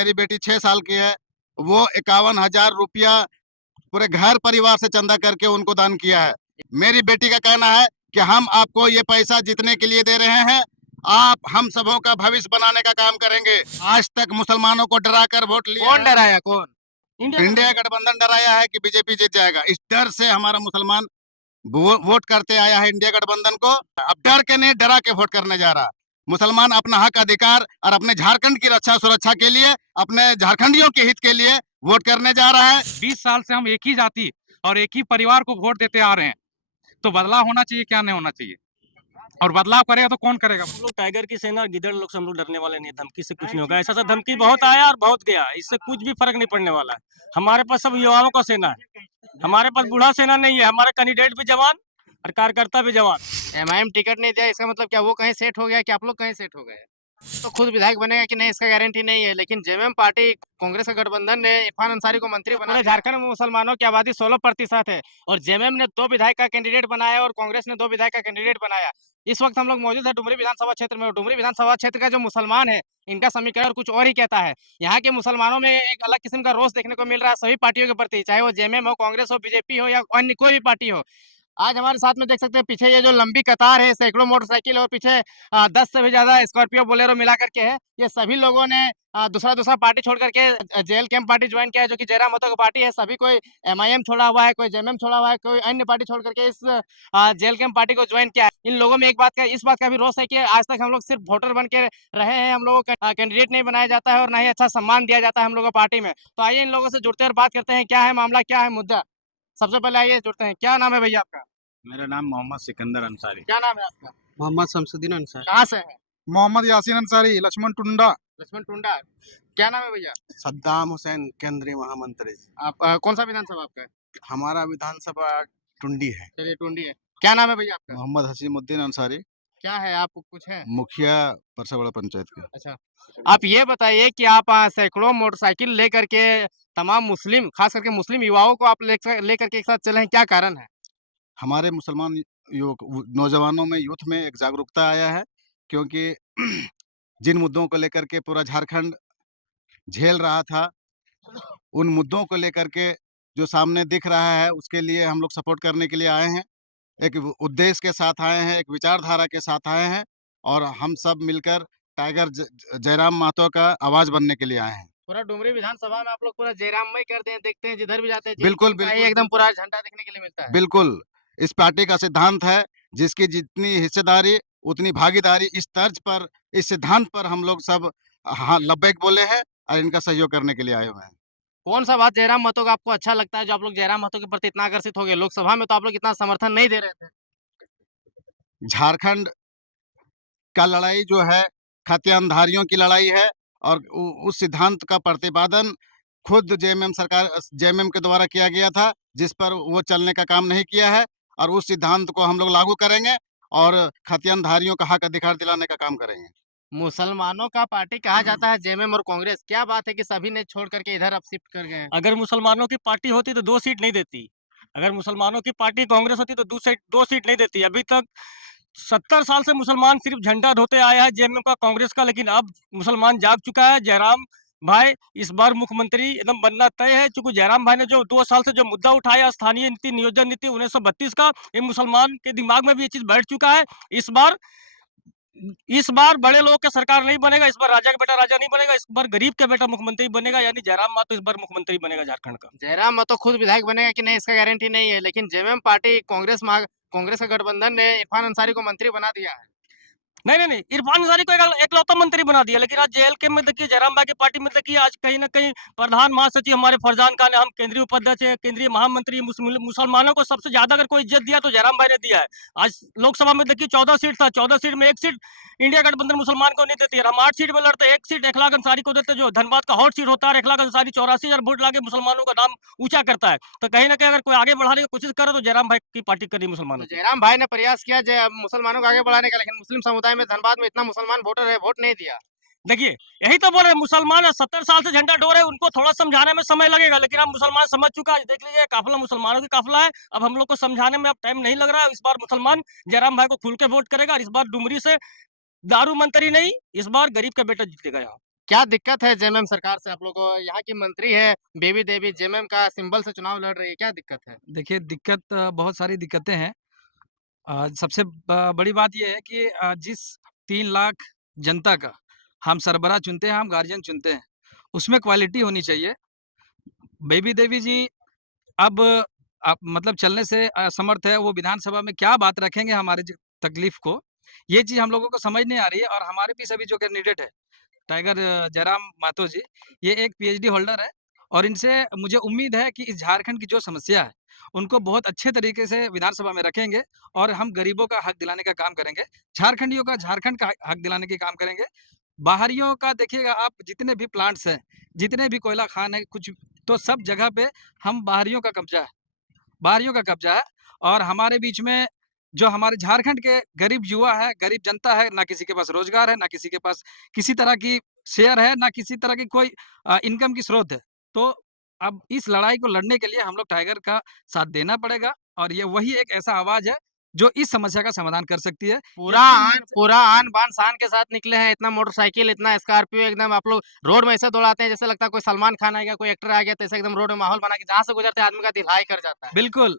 मेरी बेटी 6 साल की है, वो 51,000 रुपया पूरे घर परिवार से चंदा करके उनको दान किया है। मेरी बेटी का कहना है कि हम आपको ये पैसा जीतने के लिए दे रहे हैं, आप हम सबों का भविष्य बनाने का काम करेंगे। आज तक मुसलमानों को डरा कर वोट लिया कौन है। डराया? कौन? इंडिया गठबंधन डराया है कि बीजेपी जीत जाएगा। इस डर से हमारा मुसलमान वोट करते आया है इंडिया गठबंधन को। अब डर के नहीं, डरा के वोट करने जा रहा। मुसलमान अपना हक अधिकार और अपने झारखंड की रक्षा सुरक्षा के लिए, अपने झारखंडियों के हित के लिए वोट करने जा रहा है। 20 साल से हम एक ही जाति और एक ही परिवार को वोट देते आ रहे हैं, तो बदलाव होना चाहिए, क्या नहीं होना चाहिए? और बदलाव करेगा तो कौन करेगा? हम लोग टाइगर की सेना और गिदड़ लोग से हम लोग डरने वाले नहीं। धमकी से कुछ नहीं होगा। ऐसा धमकी बहुत आया और बहुत गया, इससे कुछ भी फर्क नहीं पड़ने वाला है। हमारे पास सब युवाओं का सेना है, हमारे पास बूढ़ा सेना नहीं है। हमारे कैंडिडेट भी जवान और कार्यकर्ता भी जवान। एमआईएम टिकट नहीं दिया, इसका मतलब क्या वो कहीं सेट हो गया कि आप लोग कहीं सेट हो गए? तो खुद विधायक बनेगा कि नहीं इसका गारंटी नहीं है, लेकिन जेएमएम पार्टी कांग्रेस का गठबंधन ने इरफान अंसारी को मंत्री बनाया। झारखंड में मुसलमानों की आबादी 16% है और जेएमएम ने 2 विधायक का कैंडिडेट बनाया और कांग्रेस ने 2 विधायक का कैंडिडेट बनाया। इस वक्त हम लोग मौजूद है डुमरी विधानसभा क्षेत्र में और डुमरी विधानसभा क्षेत्र का जो मुसलमान है, इनका समीकरण कुछ और ही कहता है। यहाँ के मुसलमानों में एक अलग किस्म का रोष देखने को मिल रहा है सभी पार्टियों के प्रति, चाहे वो जेएमएम हो, कांग्रेस हो, बीजेपी हो या अन्य कोई भी पार्टी हो। आज हमारे साथ में देख सकते हैं पीछे ये जो लंबी कतार है, सैकड़ों मोटरसाइकिल और पीछे 10 से भी ज्यादा स्कॉर्पियो बोलेरो मिला करके है। ये सभी लोगों ने दूसरा पार्टी छोड़ करके जेएल कैंप पार्टी ज्वाइन किया है, जो कि जयराम महतो की पार्टी है। सभी कोई एमआईएम छोड़ा हुआ है, कोई जेएमएम छोड़ा हुआ है, कोई अन्य पार्टी छोड़ करके इस जेएल कैंप पार्टी को ज्वाइन किया है। इन लोगों में इस बात का भी रोष है कि आज तक हम लोग सिर्फ वोटर बन के रहे हैं, हम लोगों को कैंडिडेट नहीं बनाया जाता है और ना ही अच्छा सम्मान दिया जाता है हम लोगों को पार्टी में। तो आइए इन लोगों से जुड़ते हैं और बात करते हैं, क्या है मामला, क्या है मुद्दा। सबसे पहले आइए जुड़ते हैं। क्या नाम है भैया आपका? मेरा नाम मोहम्मद सिकंदर अंसारी। क्या नाम है आपका? मोहम्मद शमसुद्दीन अंसारी। कहाँ से है? मोहम्मद यासीन अंसारी, लक्ष्मण टुंडा। लक्ष्मण टुंडा। क्या नाम है भैया? सद्दाम हुसैन केंद्रीय महामंत्री। आप कौन सा विधानसभा आपका है? हमारा विधानसभा टुंडी है। चलिए टुंडी है। क्या नाम है भैया आपका? मोहम्मद हसीमुद्दीन अंसारी, क्या है, आप कुछ है? मुखिया परसावाड़ा पंचायत का। अच्छा, आप ये बताइए कि आप सैकड़ों मोटरसाइकिल लेकर के तमाम मुस्लिम, खास करके मुस्लिम युवाओं को आप लेकर के एक साथ चले हैं, क्या कारण है? हमारे मुसलमान युवक नौजवानों में, यूथ में एक जागरूकता आया है, क्योंकि जिन मुद्दों को लेकर के पूरा झारखंड झेल रहा था, उन मुद्दों को लेकर के जो सामने दिख रहा है, उसके लिए हम लोग सपोर्ट करने के लिए आए हैं। एक उद्देश्य के साथ आए हैं, एक विचारधारा के साथ आए हैं और हम सब मिलकर टाइगर जयराम महतो का आवाज बनने के लिए आए हैं। पूरा डुमरी विधानसभा में आप लोग पूरा जयराममय कर दें, देखते हैं जिधर भी जाते हैं बिल्कुल, का ही बिल्कुल, एकदम पूरा झंडा देखने के लिए मिलता है। बिल्कुल, इस पार्टी का सिद्धांत है, जिसकी जितनी हिस्सेदारी उतनी भागीदारी। इस तर्ज पर, इस सिद्धांत पर हम लोग सब हाँ लब्बैक बोले हैं और इनका सहयोग करने के लिए आए हुए हैं। कौन सा बात जयराम महतो का आपको अच्छा लगता है जो आप लोग जयराम महतो के प्रति इतना आकर्षित हो गए? लोकसभा में तो आप लोग इतना समर्थन नहीं दे रहे थे। झारखंड का लड़ाई जो है खातियानधारियों की लड़ाई है और उस सिद्धांत का प्रतिपादन खुद जेएमएम के द्वारा किया गया था, जिस पर वो चलने का काम नहीं किया है और उस सिद्धांत को हम लोग लागू करेंगे और खातियानधारियों का हक अधिकार दिलाने का काम करेंगे। मुसलमानों का पार्टी कहा जाता है जेएमएम और कांग्रेस, क्या बात है कि सभी ने छोड़ करके इधर अब शिफ्ट कर गए हैं? अगर मुसलमानों की पार्टी होती तो 2 सीट नहीं देती। अगर मुसलमानों की पार्टी कांग्रेस होती तो 2 सीट नहीं देती। अभी तक 70 साल से मुसलमान सिर्फ झंडा ढोते आया है जेएमएम का, कांग्रेस का, लेकिन अब मुसलमान जाग चुका है। जयराम भाई इस बार मुख्यमंत्री एकदम बनना तय है, क्योंकि जयराम भाई ने जो 2 साल से जो मुद्दा उठाया स्थानीय नीति, नियोजन नीति 1932 का, ये मुसलमान के दिमाग में भी ये चीज बैठ चुका है। इस बार बड़े लोग का सरकार नहीं बनेगा, इस बार राजा का बेटा राजा नहीं बनेगा, इस बार गरीब का बेटा मुख्यमंत्री बनेगा, यानी जयराम महतो इस बार मुख्यमंत्री बनेगा झारखंड का। जयराम महतो खुद विधायक बनेगा कि नहीं इसका गारंटी नहीं है, लेकिन जेएमएम पार्टी कांग्रेस का गठबंधन ने इरफान अंसारी को मंत्री बना दिया है। नहीं, इरफान अंसारी को एकलौता मंत्री बना दिया, लेकिन आज जेएलके में देखिए, जयराम भाई की पार्टी में देखिए, आज कहीं ना कहीं प्रधान महासचिव हमारे फरजान खान है, हम केंद्रीय उपाध्यक्ष है, केंद्रीय महामंत्री। मुसलमानों को सबसे ज्यादा अगर कोई इज्जत दिया तो जयराम भाई ने दिया है। आज लोकसभा में देखिए 14 सीट था, 14 सीट में 1 सीट इंडिया गठबंधन मुसलमान को नहीं देती है। हम 8 सीट में लड़ते, 1 सीट इखलाक अंसारी को देते, जो धनबाद का हॉट सीट होता है। इखलाक अंसारी 84,000 वोट लाके मुसलमानों का नाम ऊंचा करता है। तो कहीं ना कहीं अगर कोई आगे बढ़ाने की कोशिश करे तो जयराम भाई की पार्टी करी मुसलमानों तो जयराम भाई ने प्रयास किया मुसलमानों को आगे बढ़ाने का, लेकिन मुस्लिम समुदाय में धनबाद में इतना मुसलमान वोटर है, वोट नहीं दिया। देखिए, यही तो बोल रहे मुसलमान 70 साल से झंडा डोर है, उनको थोड़ा समझाने में समय लगेगा, लेकिन अब मुसलमान समझ चुका है। देख लीजिए, काफिला मुसलमानों की काफिला है। अब हम लोग को समझाने में अब टाइम नहीं लग रहा है। इस बार मुसलमान जयराम भाई को खुल के वोट करेगा और इस बार डुमरी से दारू मंत्री नहीं, इस बार गरीब का बेटा जीतेगा यहाँ। क्या दिक्कत है जेएमएम सरकार से आप लोग को? यहाँ की मंत्री है बेबी देवी, जेएमएम का सिंबल से चुनाव लड़ रही है, क्या दिक्कत है? देखिए दिक्कत बहुत सारी दिक्कतें हैं। सबसे बड़ी बात ये है कि जिस 3 लाख जनता का हम सरबराह चुनते हैं, हम गार्जियन चुनते हैं, उसमें क्वालिटी होनी चाहिए। बेबी देवी जी अब मतलब चलने से असमर्थ है, वो विधानसभा में क्या बात रखेंगे हमारे तकलीफ को, ये चीज़ हम लोगों को समझ नहीं आ रही है। और हमारे बीच अभी जो कैंडिडेट है टाइगर जयराम महतो जी, ये एक पीएचडी होल्डर है और इनसे मुझे उम्मीद है कि इस झारखंड की जो समस्या है, उनको बहुत अच्छे तरीके से विधानसभा में रखेंगे और हम गरीबों का हक दिलाने का काम करेंगे। झारखंडियों का झारखंड का हक दिलाने के काम करेंगे। बाहरियों का देखिएगा आप, जितने भी प्लांट्स हैं, जितने भी कोयला खान है, कुछ तो सब जगह पे हम बाहरियों का कब्ज़ा है, बाहरियों का कब्ज़ा है। और हमारे बीच में जो हमारे झारखंड के गरीब युवा है, गरीब जनता है, ना किसी के पास रोज़गार है, ना किसी के पास किसी तरह की शेयर है, ना किसी तरह की कोई इनकम की स्रोत है। तो अब इस लड़ाई को लड़ने के लिए हम लोग टाइगर का साथ देना पड़ेगा और ये वही एक ऐसा आवाज़ है, जो इस समस्या का समाधान कर सकती है। पूरा आन बान शान के साथ निकले हैं, इतना मोटरसाइकिल, इतना स्कॉर्पियो, एकदम आप लोग रोड में ऐसे दौड़ाते हैं जैसे लगता है कोई सलमान खान आ गया, कोई एक्टर आ गया, तो ऐसे एकदम रोड में माहौल बना के जहाँ से गुजरते हैं आदमी का दिल हाई कर जाता है। बिल्कुल,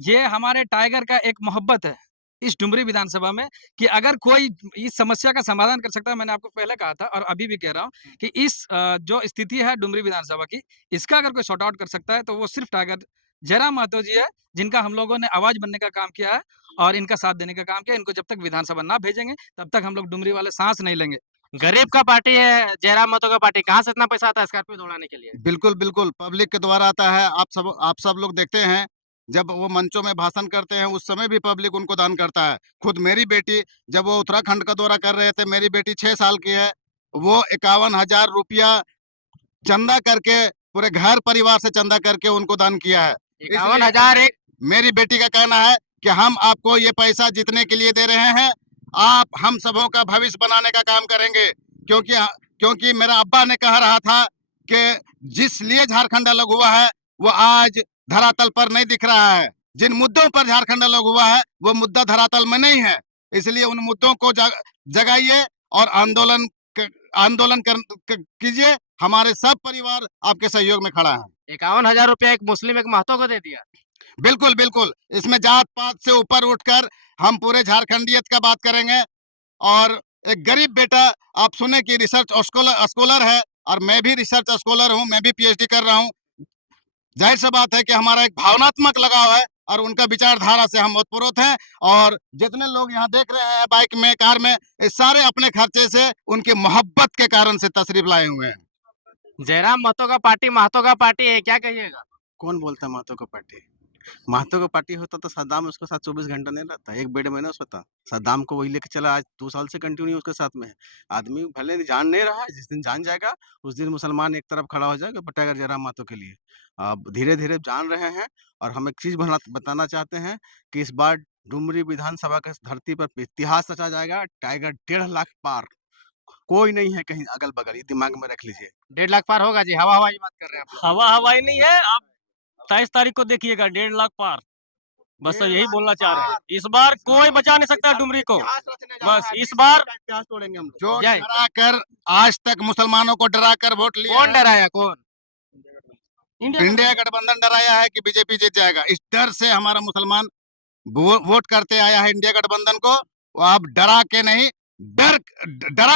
ये हमारे टाइगर का एक मोहब्बत है, इस डुमरी विधानसभा में, कि अगर कोई इस समस्या का समाधान कर सकता है, मैंने आपको पहले कहा था और अभी भी कह रहा हूँ कि इस जो स्थिति है डुमरी विधानसभा की, इसका अगर कोई सॉर्ट आउट कर सकता है, तो वो सिर्फ टाइगर जयराम महतो जी है, जिनका हम लोगों ने आवाज़ बनने का काम किया है और इनका साथ देने का काम किया। इनको जब तक विधानसभा ना भेजेंगे, तब तक हम लोग डुमरी वाले साँस नहीं लेंगे। गरीब का पार्टी है जयराम महतो का पार्टी, कहाँ से इतना पैसा आता है स्कॉर्पियो दौड़ाने के लिए? बिल्कुल, बिल्कुल, पब्लिक के द्वारा आता है। आप सब लोग देखते हैं, जब वो मंचों में भाषण करते हैं, उस समय भी पब्लिक उनको दान करता है। खुद मेरी बेटी, जब वो उत्तराखंड का दौरा कर रहे थे, मेरी बेटी 6 साल की है, वो 51,000 रुपया चंदा करके, पूरे घर परिवार से चंदा करके उनको दान किया है। 51,000 एक मेरी बेटी का कहना है कि हम आपको ये पैसा जीतने के लिए दे रहे हैं, आप हम सबों का भविष्य बनाने का काम करेंगे। क्योंकि मेरा अब्बा ने कह रहा था कि जिस लिए झारखंड अलग हुआ है, वो आज धरातल पर नहीं दिख रहा है। जिन मुद्दों पर झारखंड अलग हुआ है, वो मुद्दा धरातल में नहीं है। इसलिए उन मुद्दों को जगाइए और आंदोलन कीजिए। हमारे सब परिवार आपके सहयोग में खड़ा है। 51,000 रुपया एक मुस्लिम एक महतो को दे दिया। बिल्कुल, बिल्कुल। इसमें जात-पात से ऊपर उठकर हम पूरे झारखंडियत का बात करेंगे। और एक गरीब बेटा, आप सुने कि रिसर्च स्कॉलर है और मैं भी रिसर्च स्कॉलर हूँ, मैं भी पीएचडी कर रहा हूँ। ज़ाहिर-सी बात है कि हमारा एक भावनात्मक लगाव है और उनका विचारधारा से हम ओतप्रोत हैं। और जितने लोग यहाँ देख रहे हैं बाइक में, कार में, ये सारे अपने खर्चे से उनकी मोहब्बत के कारण से तशरीफ लाए हुए हैं। जयराम महतो का पार्टी है, क्या कहिएगा? कौन बोलता है महतो का पार्टी? महतो का पार्टी होता तो सद्दाम उसके साथ 24 घंटा नहीं रहता, एक बेड में ना सोता। सद्दाम को वही लेके चला, आज 2 साल से कंटिन्यू उसके साथ में है। आदमी भले जान नहीं रहा है, जिस दिन जान जाएगा, उस दिन मुसलमान एक तरफ खड़ा हो जाएगा टाइगर जयराम महतो के लिए। अब धीरे-धीरे जान रहे हैं और हम एक चीज़ बताना चाहते हैं कि इस बार डुमरी विधानसभा के धरती पर इतिहास रचा जाएगा, टाइगर 1.5 लाख पार। कोई नहीं है कहीं अगल-बगल, ये दिमाग में रख लीजिए। 1.5 लाख पार होगा जी, हवा-हवाई बात कर रहे हैं आप लोग। हवा-हवाई नहीं है, आप 27 तारीख को देखिएगा 1.5 लाख पार। बस यही बोलना चाह रहे हैं। इस बार कोई बचा नहीं सकता डुमरी को। बस इस बार इतिहास तोड़ेंगे हम लोग। जो जय। डराकर आज तक मुसलमानों को डराकर वोट लिया कौन है, डराया कौन? इंडिया गठबंधन डराया है कि बीजेपी जीत जाएगा। इस डर से हमारा मुसलमान वोट करते आया है इंडिया गठबंधन को। वो अब डरा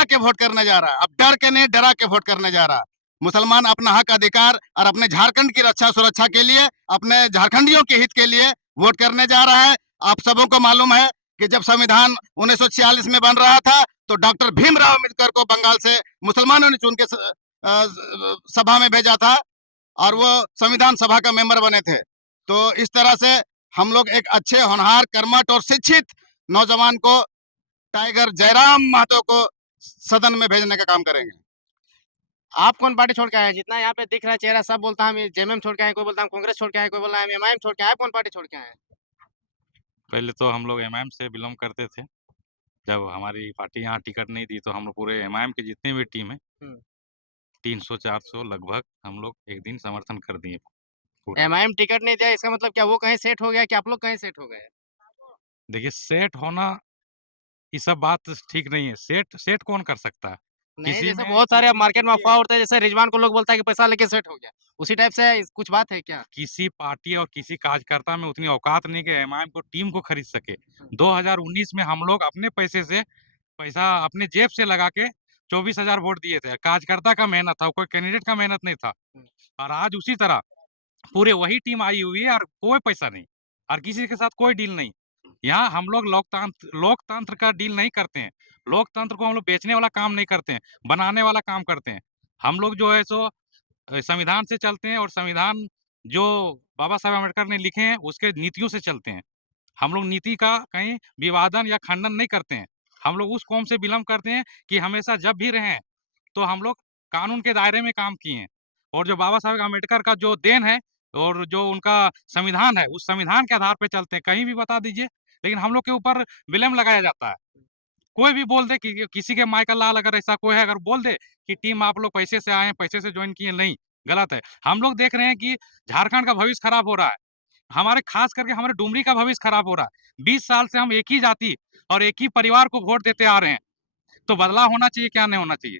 के वोट करने जा रहा है। अब डर के नहीं, डरा के वोट करने जा रहा है। मुसलमान अपना हक अधिकार और अपने झारखंड की रक्षा सुरक्षा के लिए, अपने झारखंडियों के हित के लिए वोट करने जा रहा है। आप सबों को मालूम है कि जब संविधान 1946 में बन रहा था, तो डॉक्टर भीमराव अम्बेडकर को बंगाल से मुसलमानों ने चुन के सभा में भेजा था और वो संविधान सभा का मेंबर बने थे। तो इस तरह से हम लोग एक अच्छे, होनहार, कर्मठ और शिक्षित नौजवान को, टाइगर जयराम महतो को सदन में भेजने का काम करेंगे। आप कौन पार्टी छोड़ के आए हैं? जितना यहाँ पे दिख रहा है चेहरा, सब बोलता है हम जेएमएम छोड़ के आए, कोई बोलता है हम कांग्रेस छोड़ के आए, कोई बोला हम एमआईएम छोड़ के आए। आप कौन पार्टी छोड़ के आए हैं? पहले तो हम लोग एमआईएम से बिलोंग करते थे। जब हमारी पार्टी यहाँ टिकट नहीं दी, तो हम लोग पूरे एमआईएम की जितनी भी टीम है, 300-400 लगभग हम लोग एक दिन समर्थन कर दिए पूरा। एमआईएम टिकट नहीं दिया, इसका मतलब क्या वो कहीं सेट हो गया कि आप लोग कहीं सेट हो गए? देखिए, सेट होना, ये सब बात ठीक नहीं है। सेट कौन कर सकता है? नहीं, किसी जैसे में बहुत सारे अब किसी मार्केट में देखिए अफ़वाह उड़ता है, जैसे रिजवान को लोग बोलता है कि पैसा लेके सेट हो गया। उसी टाइप से कुछ बात है क्या? किसी पार्टी और किसी कार्यकर्ता में उतनी औकात नहीं कि एमआईएम को टीम को खरीद सके। 2019 में हम लोग अपने पैसे से पैसा अपने जेब से लगा के 24,000 वोट दिए थे। कार्यकर्ता का मेहनत था, कोई कैंडिडेट का मेहनत नहीं था। और आज उसी तरह पूरे वही टीम आई हुई है और कोई पैसा नहीं और किसी के साथ कोई डील नहीं। यहाँ हम लोग लोकतंत्र का डील नहीं करते हैं। लोकतंत्र को हम लोग बेचने वाला काम नहीं करते हैं, बनाने वाला काम करते हैं। हम लोग जो है सो संविधान से चलते हैं और संविधान जो बाबा साहेब अम्बेडकर ने लिखे हैं उसके नीतियों से चलते हैं। हम लोग नीति का कहीं विवादन या खंडन नहीं करते हैं। हम लोग उस कौम से बिलोंग करते हैं कि हमेशा जब भी रहे हैं तो हम लोग कानून के दायरे में काम किए हैं और जो बाबा साहेब अम्बेडकर का जो देन है और जो उनका संविधान है उस संविधान के आधार पे चलते हैं। कहीं भी बता दीजिए, लेकिन हम लोग के ऊपर ब्लेम लगाया जाता है। कोई भी बोल दे कि किसी के माई का लाल अगर ऐसा कोई है अगर बोल दे कि टीम आप लोग पैसे से आए हैं, पैसे से ज्वाइन किए, नहीं, गलत है। हम लोग देख रहे हैं कि झारखंड का भविष्य खराब हो रहा है। हमारे खास करके हमारे डुमरी का भविष्य खराब हो रहा है। 20 साल से हम एक ही जाति और एक ही परिवार को वोट देते आ रहे हैं। तो बदलाव होना चाहिए, क्या नहीं होना चाहिए?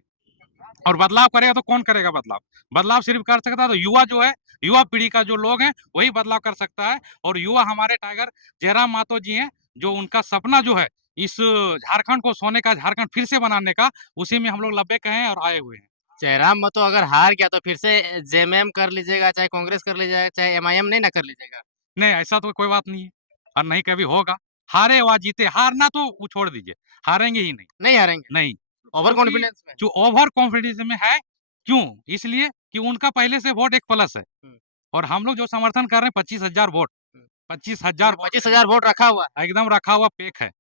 और बदलाव करेगा तो कौन करेगा बदलाव? बदलाव सिर्फ कर सकता है तो युवा जो है, युवा पीढ़ी का जो लोग हैं वही बदलाव कर सकता है। और युवा हमारे टाइगर जयराम मातो जी हैं, जो उनका सपना जो है इस झारखंड को सोने का झारखंड फिर से बनाने का, उसी में हम लोग लब्बे कहे हैं और आए हुए हैं। जयराम महतो अगर हार गया तो फिर से जेएमएम कर लीजिएगा, चाहे कांग्रेस कर लीजिएगा, चाहे एमआईएम नहीं ना कर लीजिएगा? नहीं, ऐसा तो कोई बात नहीं है और नहीं कभी होगा। हारे व जीते, हारना तो वो छोड़ दीजिए, हारेंगे ही नहीं। नहीं हारेंगे? नहीं, ओवर क्योंकि कॉन्फिडेंस में? जो ओवर कॉन्फिडेंस में है, क्यों? इसलिए कि उनका पहले से वोट एक प्लस है हुँ। और हम लोग जो समर्थन कर रहे हैं 25,000 वोट, हुँ। 25,000 वोट 25,000 वोट रखा हुआ है। एकदम रखा हुआ पेक है।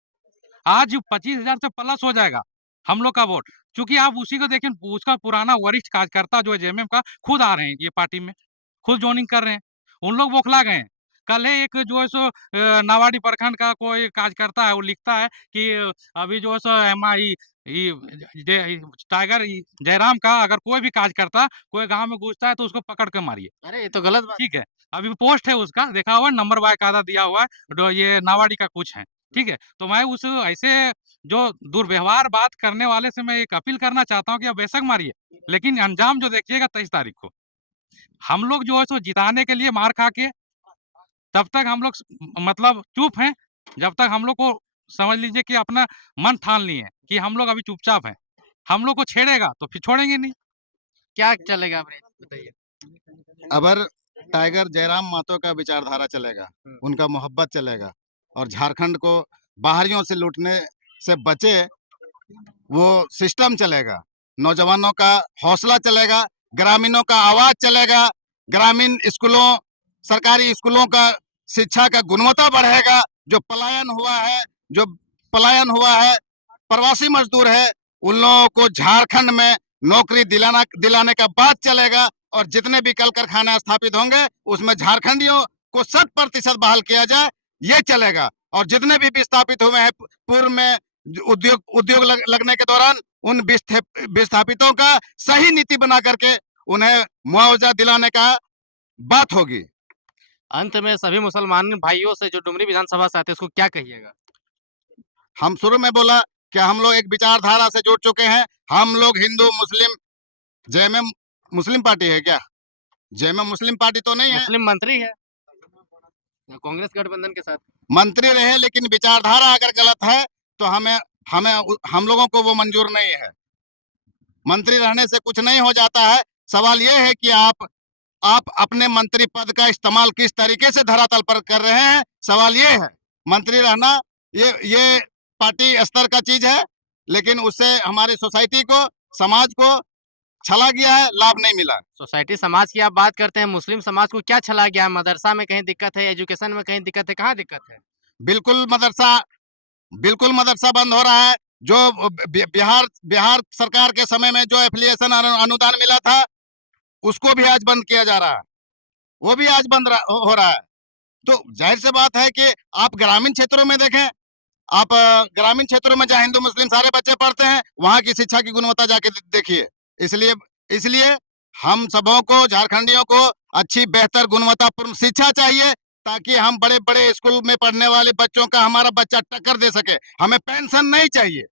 आज 25,000 से प्लस हो जाएगा हम लोग का वोट, क्योंकि आप उसी को देखें, उसका पुराना वरिष्ठ कार्यकर्ता जो है जेएमएम का खुद आ रहे हैं ये पार्टी में, खुद जॉइनिंग कर रहे हैं। उन लोग बौखला गए हैं। कल ही एक जो है सो नावाडी प्रखंड का कोई कार्यकर्ता है, वो लिखता है कि अभी जो है सो एमआई टाइगर जयराम का अगर कोई भी कार्यकर्ता कोई गांव में घुसता है तो उसको पकड़ के मारिए। अरे ये तो गलत बात ठीक है, अभी पोस्ट है उसका, देखा हुआ है, नंबर बाकायदा दिया हुआ है, ये नावाडी का कुछ है। ठीक है, तो मैं उस ऐसे जो दुर्व्यवहार बात करने वाले से मैं एक अपील करना चाहता हूँ कि आप बेशक मारिए, लेकिन अंजाम जो देखिएगा 23 तारीख को। हम लोग जो है सो जिताने के लिए मार खा के तब तक हम लोग मतलब चुप हैं, जब तक हम लोग को समझ लीजिए कि अपना मन ठान लिए हैं कि हम लोग अभी चुपचाप हैं। हम लोग को छेड़ेगा तो फिर छोड़ेंगे नहीं। क्या चलेगा अब बताइए? अगर टाइगर जयराम मातो का विचारधारा चलेगा, हुँ। उनका मोहब्बत चलेगा और झारखंड को बाहरियों से लूटने से बचे, वो सिस्टम चलेगा, नौजवानों का हौसला चलेगा, ग्रामीणों का आवाज़ चलेगा, ग्रामीण स्कूलों, सरकारी स्कूलों का शिक्षा का गुणवत्ता बढ़ेगा। जो पलायन हुआ है, प्रवासी मज़दूर है, उन लोगों को झारखंड में नौकरी दिलाने का बात चलेगा और जितने भी कल कारखाने स्थापित होंगे, उसमें झारखंडियों को 100% बहाल किया जाए, ये चलेगा। और जितने भी विस्थापित हुए हैं पूर्व में उद्योग लगने के दौरान, उन विस्थापितों का सही नीति बना करके उन्हें मुआवजा दिलाने का बात होगी। अंत में सभी मुसलमान भाइयों से जो डुमरी विधानसभा से आते हैं उसको क्या कहिएगा? हम शुरू में बोला कि हम लोग एक विचारधारा से जुड़ चुके हैं। हम लोग हिंदू, मुस्लिम, जेएमएम मुस्लिम पार्टी है क्या? जेएमएम मुस्लिम पार्टी तो नहीं है। मुस्लिम मंत्री है कांग्रेस गठबंधन के साथ। मंत्री रहे, लेकिन विचारधारा अगर गलत है तो हम लोगों को वो मंजूर नहीं है। मंत्री रहने से कुछ नहीं हो जाता है। सवाल ये है कि आप अपने मंत्री पद का इस्तेमाल किस तरीके से धरातल पर कर रहे हैं, सवाल ये है। मंत्री रहना ये पार्टी स्तर का चीज है, लेकिन उससे हमारी सोसाइटी को, समाज को छला गया है, लाभ नहीं मिला। सोसाइटी समाज की आप बात करते हैं, मुस्लिम समाज को क्या छला गया है? मदरसा में कहीं दिक्कत है, एजुकेशन में कहीं दिक्कत है, कहाँ दिक्कत है? बिल्कुल मदरसा बंद हो रहा है। जो बिहार सरकार के समय में जो एफिलिएशन अनुदान मिला था, उसको भी आज बंद किया जा रहा है, वो भी आज बंद हो रहा है। तो जाहिर सी बात है कि आप ग्रामीण क्षेत्रों में देखें, आप ग्रामीण क्षेत्रों में जहाँ हिंदू मुस्लिम सारे बच्चे पढ़ते हैं, वहाँ की शिक्षा की गुणवत्ता जाके देखिए। इसलिए हम सबों को, झारखंडियों को अच्छी बेहतर गुणवत्तापूर्ण शिक्षा चाहिए, ताकि हम बड़े-बड़े स्कूल में पढ़ने वाले बच्चों का हमारा बच्चा टक्कर दे सके। हमें पेंशन नहीं चाहिए,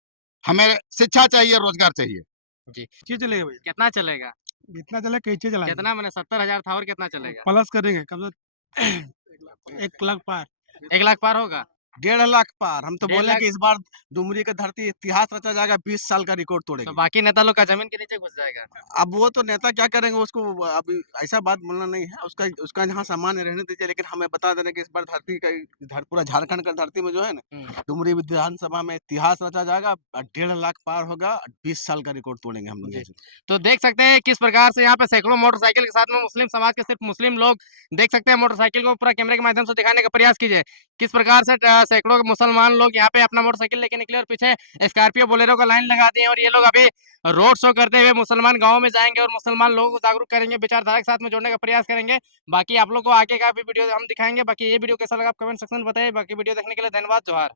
हमें शिक्षा चाहिए, रोजगार चाहिए। जी कैसे चलेगा भैया? कितना चलेगा? जितना चले कैसे चलाएंगे? कितना मैंने 70,000 था और कितना चलेगा? प्लस करेंगे कम से 1 लाख पार। 1 लाख पार होगा? 1.5 लाख पार। हम तो 1.5 बोले लाख कि इस बार डुमरी का धरती इतिहास रचा जाएगा, 20 साल का रिकॉर्ड तो तोड़ेगी। बाकी नेता लोग का जमीन के नीचे घुस जाएगा। अब वो तो नेता क्या करेंगे उसको अभी ऐसा बात बोलना नहीं है। उसका उसका यहाँ सामान्य रहने दीजिए, लेकिन हमें बता दे रहे हैं कि इस बार धरती का पूरा झारखंड का धरती में जो है ना, डुमरी विधानसभा में इतिहास रचा जाएगा और 1.5 लाख पार होगा, 20 साल का रिकॉर्ड तोड़ेंगे हम लोग जी। यहाँ से। तो देख सकते हैं किस प्रकार से यहाँ पे सैकड़ों मोटरसाइकिल के साथ में मुस्लिम समाज के सिर्फ मुस्लिम लोग देख सकते हैं। मोटरसाइकिल को पूरा कैमरे के माध्यम से दिखाने का प्रयास कीजिए किस प्रकार से सैकड़ों मुसलमान लोग यहाँ पे अपना मोटरसाइकिल लेके निकले और पीछे स्कॉर्पियो बोलेरो का लाइन लगा दिए और ये लोग अभी रोड शो करते हुए मुसलमान गाँव में जाएंगे और मुसलमान लोगों को जागरूक करेंगे, विचारधारा के साथ में जोड़ने का प्रयास करेंगे। बाकी आप लोग को आगे का भी वीडियो हम दिखाएंगे। बाकी ये वीडियो कैसा लगा आप कमेंट सेक्शन में बताइए। बाकी वीडियो देखने के लिए धन्यवाद। जोहार।